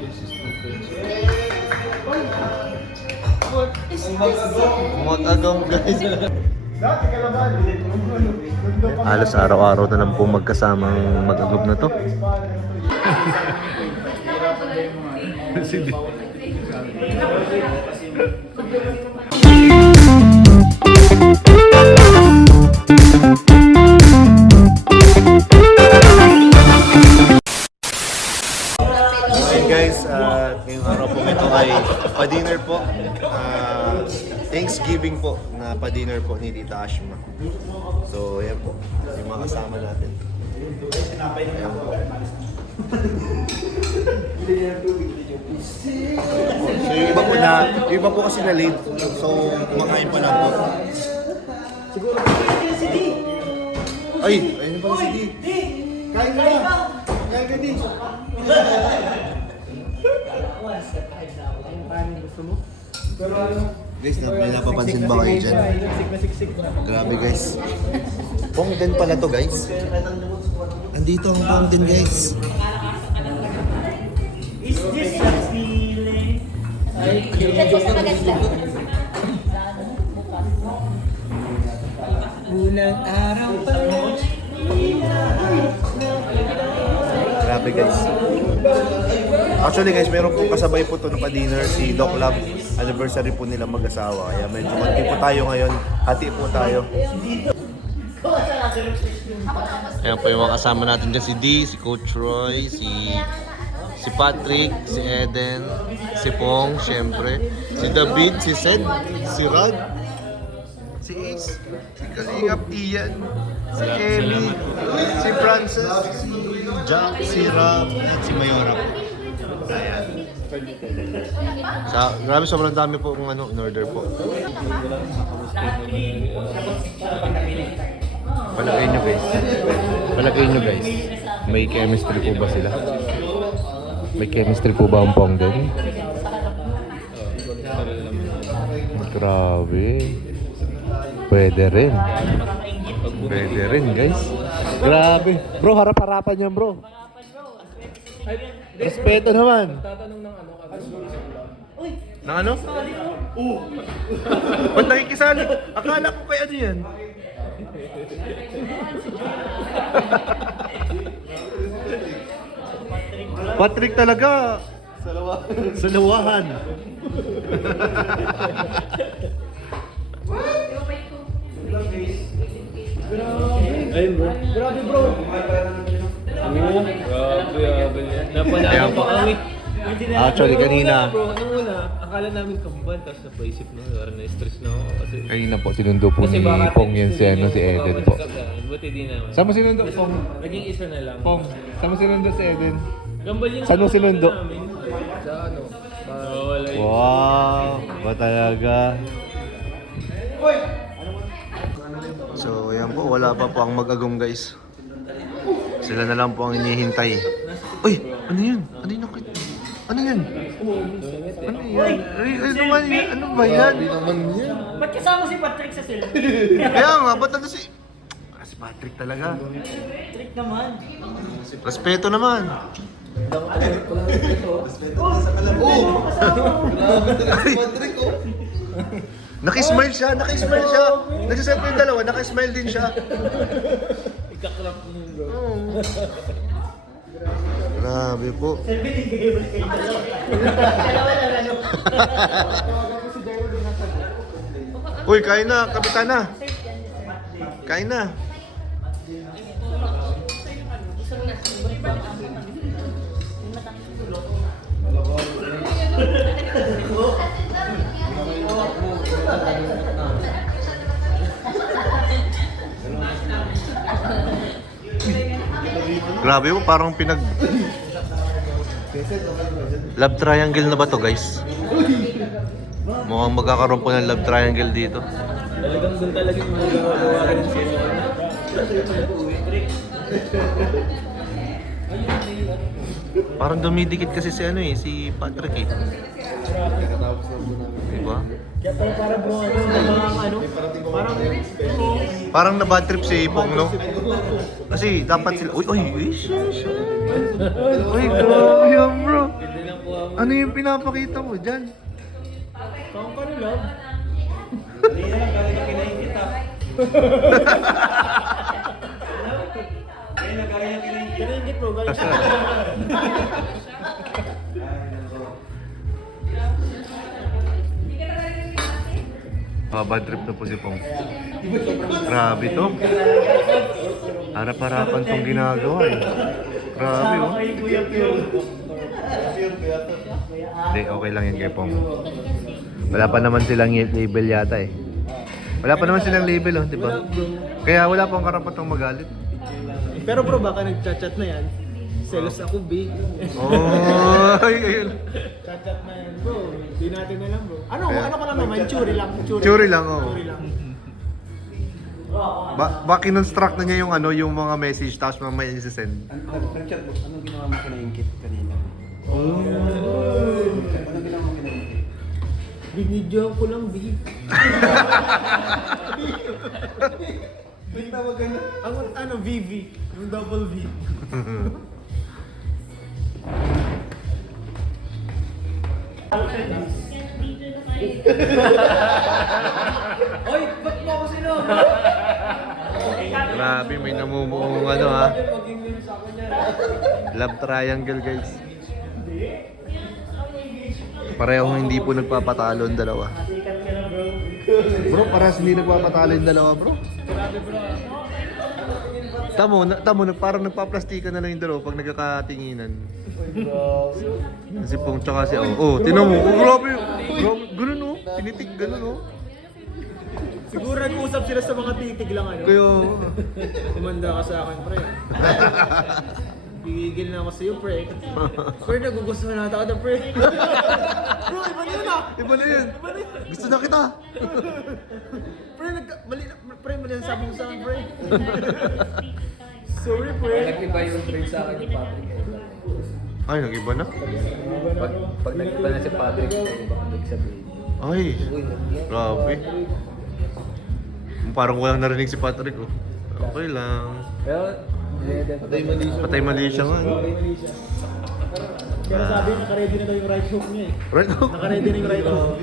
What is this? Matagam guys. Halos araw-araw na lang po magkasamang mag-agog na to. Hey guys, ngayong araw po ito ay pa-dinner po. Thanksgiving po na pa-dinner po ni Tita Ashma. So, ayan po. Yung mga kasama natin. Ayan po. So, yung iba po kasi na late. So, kumakain pa lang po. Ay! Ayun pala si D. Kain ka na! Kain ka, D. Guys, may napapansin ba kayo dyan? Grabe guys. Pongden pala to guys. Andito ang Pongden guys. Is this a feeling? Unang araw pa lang. Grabe guys. Actually guys, meron po kasabay po ito na pa-dinner si Doc Love. Anniversary po nila mag-asawa. Kaya medyo magti po tayo ngayon. Hati po tayo. Ayan po yung mga kasama natin dyan. Si D, si Coach Roy, si Patrick, si Eden, si Pong, syempre. Si David, si Sed, si Rod, si Ace, si Kalingap Ian, si Ellie, si Francis, si Jack, si Rab, at si Mayora po. Ayan. Grabe, sobrang dami po kung in order po. Palagay nyo guys. Palagay nyo guys. May chemistry po ba sila? May chemistry po ba ang Pongden? Grabe. Pwede rin. Pwede rin guys. Grabe. Bro, harap-harapan yan bro. Respeto naman. Tatanong ng ano kami. Nang ano? Ba't nakikisali? Akala ko kay ano yan? Patrick talaga. Salawahan. Ayun bro. Grabe bro. Grabe. Napanalo pa kami. Actually, kanina. Bro, nung una, akala namin kamban, tapos napaisip na, parang na-stress na ako kasi... Kanina po, sinundo po ni Pong yan si Eden po. Buti di naman. Saan mo sinundo, Pong? Naging isa na lang. Pong, saan mo sinundo si Eden? Gambal yung Saan mo sinundo? namin. Sa ano? Wala yun. Wow, ba talaga? So, yan po, wala pa po ang mag-agong guys. Sila na lang po ang hinihintay. Uy, ano yun? Ano yun? Ano yan? Ano yan? Ay, ano naman yan? Ano ba yan? Ba't kasama si Patrick sa sila? Kaya nga, ba't ano si... Si Patrick talaga. Patrick naman. Respeto naman. Naka-smile siya. Nagsiselfie yung dalawa, naka-smile din siya. Ikakrap mo yun bro. Grabe po. Uy, kain na, kapitana. Kain na. Grabe po, parang love triangle na ba to guys? Mukhang magkakaroon po ng love triangle dito. Talagang doon talaga yung mga gawa rin sila. Parang dumidikit kasi si si Patrick eh. Diba? Kaya para bro, Parang na bad trip si Pong, no? Kasi dapat sila... Uy, grabe yan bro. Hindi lang po Ano yung pinapakita mo dyan? Kung ano lang. Kanina lang, galing ka kinaingit ah. Kanina, galing ka kinaingit. Kinaingit bro, galing siya. Bad trip na po si Pong. Grabe to. Harap-harapan tong ginagawa eh. Grabe oh. Kay Kuya Pio. Hindi, okay lang yan kay Pong. Wala pa naman silang label yata eh. Wala pa naman silang label oh, di ba? Kaya wala pang karapatang magalit. Pero bro, baka nag-chat na yan. Selos ako, big. Oh, ayun. Chat na yan bro. Hindi natin alam bro. Ano ko lang naman, churi lang. Churi lang oh. Churi lang. Ba kinonstruct na niya yung ano, yung mga message tapos mamaya niya send. Nag-chat mo, anong ginawa mo kinaingit kanina? Oh. Anong ginawa mo kinaingit? Binidyo ko lang, big. May tawag ka na. Ano, VV. Yung double V. Oy, ba't mo ako sinama? Grabe, may namumuong ano ha. Love triangle guys. Parehong hindi po nagpapatalo ang dalawa. Bro, parehas hindi nagpapatalo yung dalawa bro. Tamo, parang nagpaplastikan na lang yung dalawa pag nagkakatinginan. Si Pong tsaka si oh, tinan mo. Oh, grabe. Grabe, ganun oh. Tinitig, ganun oh. Siguro nag-usap sila sa mga titig lang ano. Kaya, Kumanda ka sa akin, pre. Gigigil na ako sa'yo, pre. Pre, nagugustuhan na ako, pre. Bro, iba na yun ah. iba na yun. Gusto na kita. Pre, mali ang sabi mo sa akin, pre. Sorry, pre. Nag-iba yung trade sa akin ni Patrick. Ay, nag-iba na? Pag nag-iba na si Patrick, iba kang nagsabihin. Ay, grabe. Parang walang narinig si Patrick oh. Okay lang. Pero, Patay mali siya nga. Kaya sabi, naka-ready na daw yung right hook niya eh. Right hook? Naka-ready na yung right hook.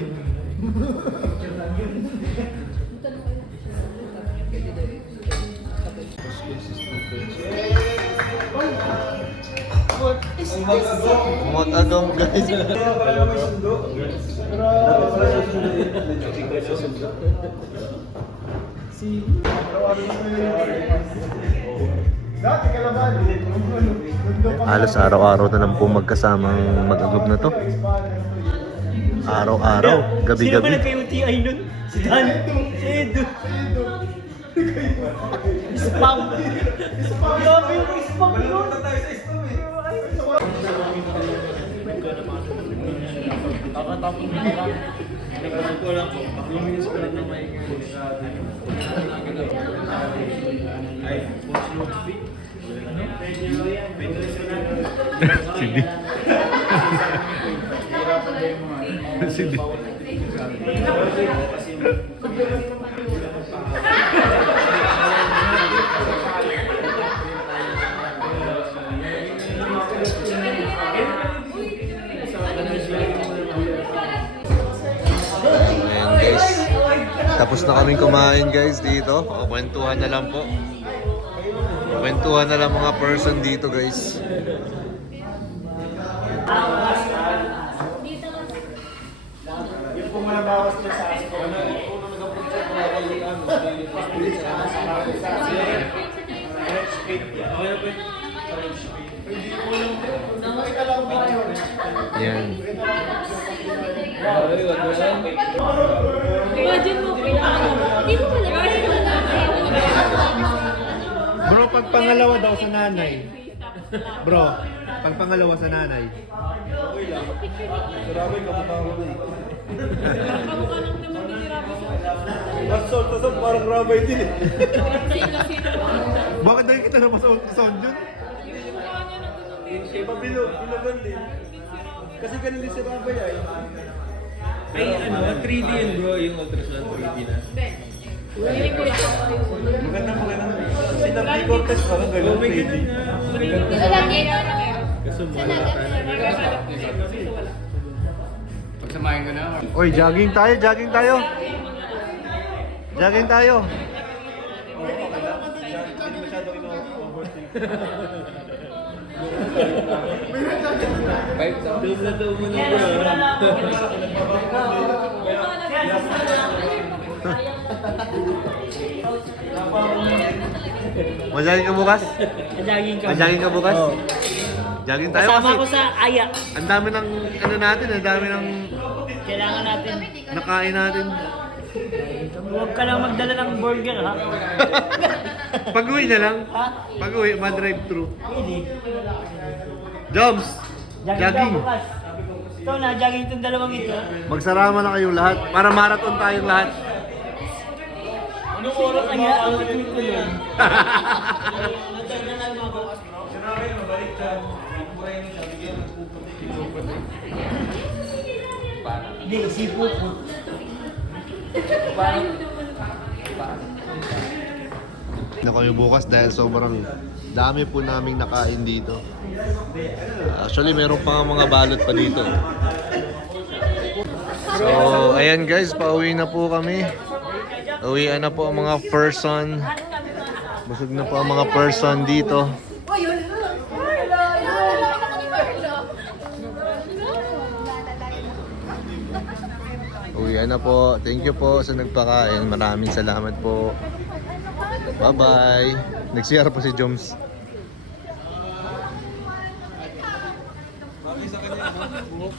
Kumot agam guys. Halos araw-araw na lang po magkasamang mag-agub na to. Araw-araw, Sino ba gabi-gabi. nagka-UTI nun? Si Dan? Si Edu? Spam! Grabe yung spam yun! Kakatapos mo na lang. Nagkaroon ko lang po. Luminis ko lang ng mic. Ay, what's your feet? Sige. Sige. Ayan guys. Tapos na kaming kumain guys dito. O, kwentuhan na lang po. Kwentuhan na lang mga person dito guys. Yung kung malabawas niya sa akin, kung unang nag-approach ko na kay Yan. Imagine mo, hindi mo Bro, pag pangalawa daw sa nanay. Bro, pag pangalawa sa nanay. Grabe, kamukha mo na eh. Kamukha lang naman ni Rabi sa Tasol, parang rabay din eh. sino. Bakit dahil kita na sound yun? Yung mukha niya na ganun. Siya pa bilogan din. Kasi ganun din si Rabay ay. Ay, ano, 3D yun bro, yung ultrasound 3D na. Hindi ko ito. Maganda. Sinabi Cortez parang ganun. Ito lang dito, no? Kaso Sa wala nagat. tayo. Kasi wala. kumain ko na. Oy, jogging tayo, jogging tayo. Jogging tayo. Hindi masyado ino-overthink. Vibes ako. Doon na doon mo na po. Mag-jogging ka bukas? Jogging ka. Mag-jogging ka bukas? Oo. Jogging tayo Kasama kasi ko sa Aya. ang dami ng ano natin, ang dami ng Kailangan natin. nakain natin. Huwag ka lang magdala ng burger, ha? Pag-uwi na lang. Ha? Pag-uwi, ma-drive-thru. Hindi. Joms! Jogging Jogging! ka bukas. Ito na, jogging itong dalawang ito. Magsarama na kayong lahat para marathon tayong lahat. Anong oras ang ang tuloy? Hindi, si Pupo. Na kami bukas dahil sobrang dami po naming nakain dito. Actually, meron pa nga mga balot pa dito. So, ayan guys, pauwi na po kami. Uwian na po ang mga person. Busog na po ang mga person dito. Uwian na po. Thank you po sa nagpakain. Maraming salamat po. Bye-bye. Nag-CR po si Joms. Bagay sa kanya, buhok.